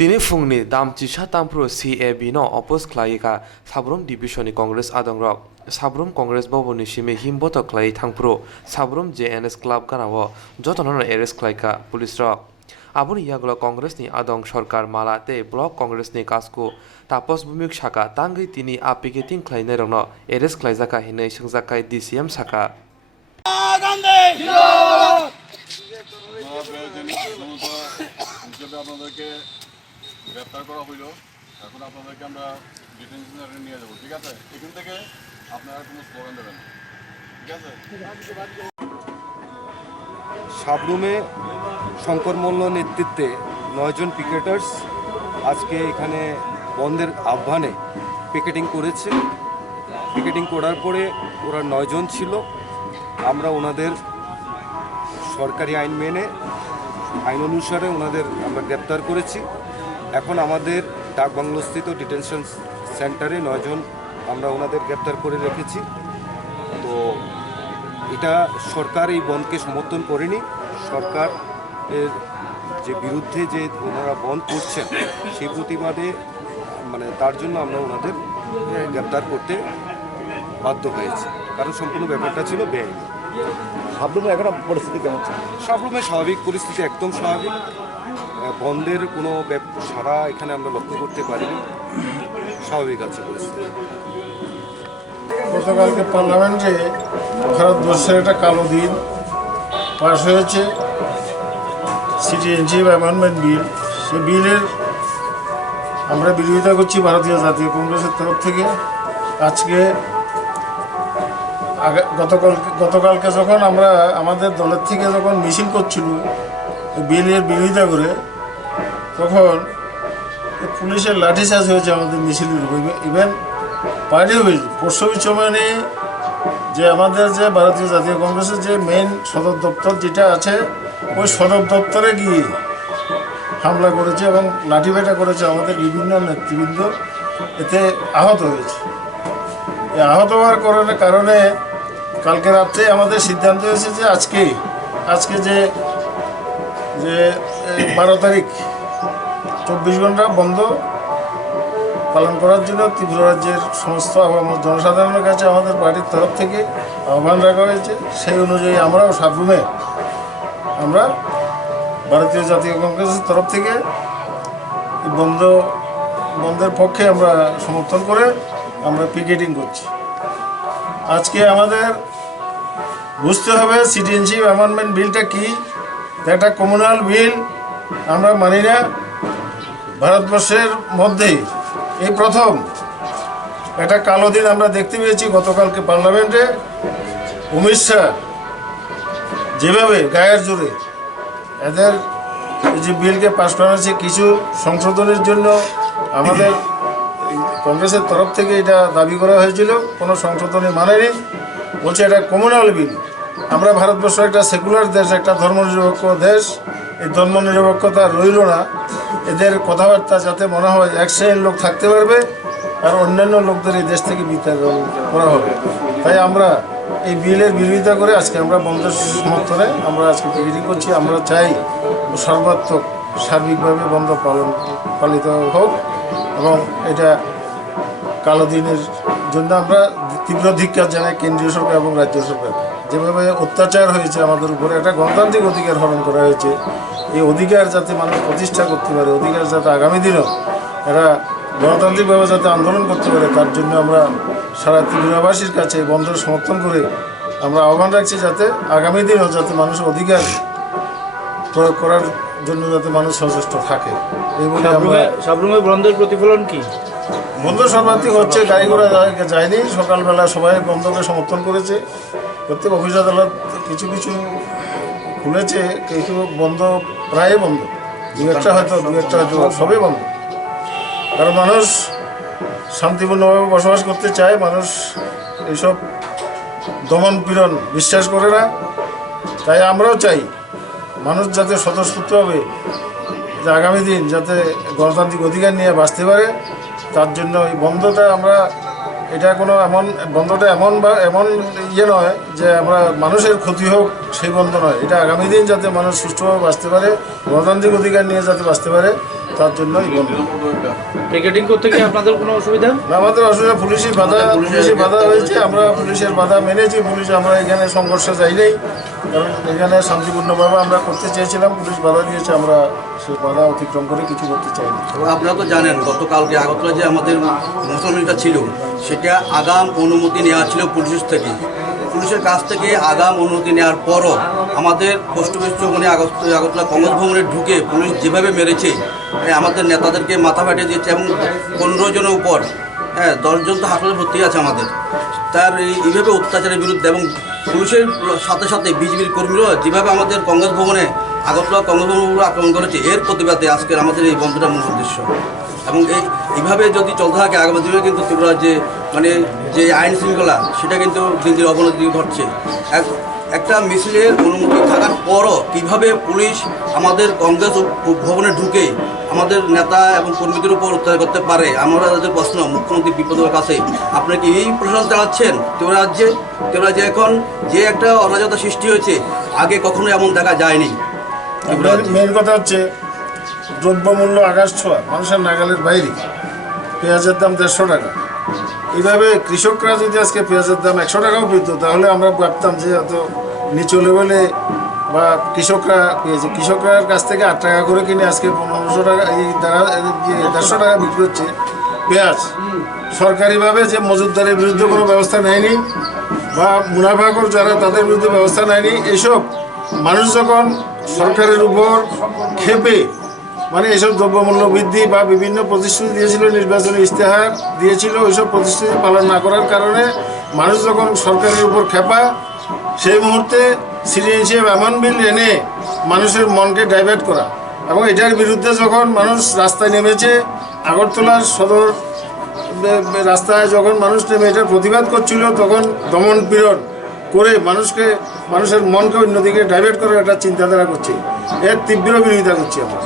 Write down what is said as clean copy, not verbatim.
Tini fungni damchisa tampro CAB no oppose khlaika Sabrum Division Congress adongrok Sabrum Congress boboni shime himboto khlai thangpro Sabrum JNS Club ganawo jotonono arrest khlaika police rok Aboni yaglo Congress ni adong sarkar mala te block Congress ni kasko tapos bumik shaka tangi tini apiketing khlainai rokno arrest khlaijaka hinai sungjakai DCM shaka গ্রেফতার করা হইল। এখন আপনাদেরকে আমরা detention সেন্টারে নিয়ে যাব, ঠিক আছে? এখান থেকে আপনারা কোনো স্লোগান দেবেন, ঠিক আছে? সাবরুমে শঙ্কর মল্ল নেতৃত্বে 9 জন পিকেটার্স আজকে এখানে বন্ধের আহ্বানে পিকেটিং করেছে। পিকেটিং করার পরে ওরা 9 জন ছিল। আমরা ওনাদের সরকারি আইন মেনে আইন অনুসারে ওনাদের আমরা গ্রেপ্তার করেছি। এখন আমাদের ডাকবাংলোস্থিত ডিটেনশন সেন্টারে 9 জন আমরা ওনাদের গ্রেপ্তার করে রেখেছি। তো এটা সরকার এই বন্ধকে সমর্থন করেনি। সরকার এর যে বিরুদ্ধে যে ওনারা বন্ধ করছেন সেই প্রতিবাদে তার জন্য আমরা ওনাদের গ্রেপ্তার করতে বাধ্য হয়েছি, কারণ সম্পূর্ণ ব্যাপারটা ছিল বেআইনি। সাবরুমে এখন পরিস্থিতি কেমন ছিল? সাবরুমে স্বাভাবিক পরিস্থিতি, একদম স্বাভাবিক। বন্ধের কোনো সারা এখানে আমরা লক্ষ্য করতে পারিনি, স্বাভাবিক আছে পরিস্থিতি। গতকালকে পার্লামেন্টে ভারতবর্ষের একটা কালো দিন পাশ হয়েছে, সিটিজেনশিপ অ্যামেন্ডমেন্ট বিল। সে বিলের আমরা বিরোধিতা করছি ভারতীয় জাতীয় কংগ্রেসের তরফ থেকে। আজকে গতকালকে যখন আমরা আমাদের দলের থেকে যখন মিছিল করছিল বিলের বিরোধিতা করে, তখন পুলিশের লাঠিচার্জ হয়েছে আমাদের মিছিলের উপর। ইভেন পার্টি হয়েছে পরশু সময়ে যে আমাদের যে ভারতীয় জাতীয় কংগ্রেসের যে মেইন সদর দপ্তর যেটা আছে, ওই সদর দপ্তরে গিয়ে হামলা করেছে এবং লাঠিপেটা করেছে আমাদের বিভিন্ন নেতৃবৃন্দ। এতে আহত হয়েছে। এই আহত হওয়ার কারণে কালকে রাত্রে আমাদের সিদ্ধান্ত হয়েছে যে আজকে যে 12 তারিখ 24 ঘন্টা বন্ধ পালন করার জন্য ত্রিপুরা রাজ্যের সমস্ত জনসাধারণের কাছে আমাদের পার্টির তরফ থেকে আহ্বান রাখা হয়েছে। সেই অনুযায়ী আমরাও সাবরুমে আমরা ভারতীয় জাতীয় কংগ্রেসের তরফ থেকে বন্ধের পক্ষে আমরা সমর্থন করে আমরা পিকেটিং করছি। আজকে আমাদের বুঝতে হবে সিটিজেনশিপ অ্যামেন্ডমেন্ট বিলটা কি। একটা কমিউনাল বিল আমরা মানি না। ভারতবর্ষের মধ্যেই এই প্রথম একটা কালো দিন আমরা দেখতে পেয়েছি গতকালকে পার্লামেন্টে। অমিত শাহ যেভাবে গায়ের জোরে এদের যে বিলকে পাশ করাচ্ছে কিছু সংশোধনের জন্য, আমাদের কংগ্রেসের তরফ থেকে এটা দাবি করা হয়েছিল, কোনো সংশোধনী মানেনি। বলছে এটা কমিউনাল বিল। আমরা ভারতবর্ষ একটা সেকুলার দেশ, একটা ধর্মনিরপেক্ষ দেশ। এই ধর্মনিরপেক্ষতা রইল না। এদের কথাবার্তা যাতে মনে হয় এক শ্রেণীর লোক থাকতে পারবে আর অন্যান্য লোকদের এই দেশ থেকে বিতাড়ন করা হবে। তাই আমরা এই বিলের বিরোধিতা করে আজকে আমরা বন্ধের সমর্থনে আমরা আজকে পিকেটিং করছি। আমরা চাই সর্বাত্মক সার্বিকভাবে বন্ধ পালিত হোক এবং এটা কালো দিনের জন্য আমরা তীব্র ধিক্কার জানাই কেন্দ্রীয় সরকার এবং রাজ্য সরকার। যেভাবে অত্যাচার হয়েছে আমাদের উপরে, একটা গণতান্ত্রিক অধিকার হরণ করা হয়েছে। এই অধিকার যাতে মানুষ প্রতিষ্ঠা করতে পারে, অধিকার যাতে আগামী দিনেও এরা গণতান্ত্রিকভাবে যাতে আন্দোলন করতে পারে, তার জন্য আমরা সারা ত্রিপুরাবাসীর কাছে বন্ধের সমর্থন করে আমরা আহ্বান রাখছি যাতে আগামী দিনেও যাতে মানুষের অধিকার প্রয়োগ করার জন্য যাতে মানুষ সচেষ্ট থাকে। এই বলে সাবরুমের বন্ধের প্রতিফলন কি? বন্ধ সর্বাধিক হচ্ছে, গাড়ি ঘোড়া যায়নি। সকালবেলা সবাই বন্ধকে সমর্থন করেছে। প্রত্যেক অফিস আদালত কিছু কিছু খুলেছে, কিছু বন্ধ, প্রায় বন্ধ। দু একটা হয়তো সবই বন্ধ। কারণ মানুষ শান্তিপূর্ণভাবে বসবাস করতে চায়। মানুষ এইসব দমন পীড়ন বিশ্বাস করে না। তাই আমরাও চাই মানুষ যাতে স্বতঃস্ফূর্তভাবে যে আগামী দিন যাতে গণতান্ত্রিক অধিকার নিয়ে বাঁচতে পারে, তার জন্য এই বন্ধটা আমরা এটা কোনো বন্ধটা এমন নয় যে আমরা মানুষের ক্ষতি হোক সেই বন্ধ নয়। এটা আগামী দিন যাতে মানুষ সুষ্ঠুভাবে বাঁচতে পারে, গণতান্ত্রিক অধিকার নিয়ে যাতে বাঁচতে পারে, তার জন্যই বন্ধ। পিকেটিং করতে গিয়ে আপনাদের কোনো অসুবিধা? না, আমাদের অসুবিধা পুলিশি বাধা হয়েছে, আমরা পুলিশের বাধা মেনেছি। পুলিশ আমরা এখানে সংঘর্ষ চাইলেই, কারণ এখানে শান্তিপূর্ণভাবে আমরা করতে চেয়েছিলাম, পুলিশ বাধা দিয়েছে, আমরা সেই বাধা অতিক্রম করে কিছু করতে চাইনি। আপনারা তো জানেন গতকালকে আগরতলা যে আমাদের মুসলমানটা ছিল সেটা আগাম অনুমতি নেওয়া ছিল পুলিশের থেকে। পুলিশের কাছ থেকে আগাম অনুমতি নেওয়ার পরও আমাদের পোস্ট অফিস চৌমনি আগরতলা কংগ্রেস ভবনে ঢুকে পুলিশ যেভাবে মেরেছে, আমাদের নেতাদেরকে মাথা ফাটিয়ে দিয়েছে এবং 15 জনের উপর 10 জন তো হাসপাতালে ভর্তি আছে আমাদের। তার এইভাবে অত্যাচারের বিরুদ্ধে এবং পুলিশের সাথে সাথে বিজেপির কর্মীরা যেভাবে আমাদের কংগ্রেস ভবনে আগরতলা কংগ্রেস ভবনগুলো আক্রমণ করেছে, এর প্রতিবাদে আজকের আমাদের এই বন্ধটা মূল উদ্দেশ্য। এবং এইভাবে যদি চলতে থাকে আগামী দিনে কিন্তু ত্রিপুরা যে আইন শৃঙ্খলা সেটা কিন্তু দিন দিন অবনতি ঘটছে। একটা মিছিলের অনুমতি থাকার পরও কীভাবে পুলিশ আমাদের কংগ্রেস ভবনে ঢুকে আমাদের নেতা এবং কর্মীদের উপর অত্যাচার করতে পারে, আমরা তাদের প্রশ্ন মুখ্যমন্ত্রী বিপদের কাছে আপনি কি এই প্রশ্ন চালাচ্ছেন? ত্রিপুরা রাজ্যে এখন যে একটা অরাজকতা সৃষ্টি হয়েছে আগে কখনো এমন দেখা যায়নি। মেন কথা হচ্ছে দ্রব্যমূল্য আকাশ ছোঁয়া, মানুষের নাগালের বাইরে। পেঁয়াজের দাম 150 টাকা। এইভাবে কৃষকরা যদি আজকে পেঁয়াজের দাম 100 টাকাও পেত, তাহলে আমরা ভাবতাম যে এত নিচু লেভেলে বা কৃষকরার কাছ থেকে 8 টাকা করে কিনে আজকে 1500 টাকা, এই 150 টাকা বিক্রি হচ্ছে পেঁয়াজ। সরকারিভাবে যে মজুতদারের বিরুদ্ধে কোনো ব্যবস্থা নেয়নি বা মুনাফাখোর যারা তাদের বিরুদ্ধে ব্যবস্থা নেয়নি, এসব মানুষ যখন সরকারের উপর ক্ষেপে মানে এসব দ্রব্যমূল্য বৃদ্ধি বা বিভিন্ন প্রতিশ্রুতি দিয়েছিল, নির্বাচনী ইশতেহার দিয়েছিল, ওইসব প্রতিশ্রুতি পালন না করার কারণে মানুষ যখন সরকারের উপর ক্ষেপা, সেই মুহূর্তে সিটিজেনশিপ অ্যামেন্ডমেন্ট বিল এনে মানুষের মনকে ডাইভার্ট করা এবং এটার বিরুদ্ধে যখন মানুষ রাস্তায় নেমেছে, আগরতলার সদর রাস্তায় যখন মানুষ নেমে এটার প্রতিবাদ করছিল, তখন দমন পীড়ন করে মানুষের মনকে অন্যদিকে ডাইভার্ট করার একটা চিন্তাধারা করছে। এর তীব্র বিরোধিতা করছি আমরা।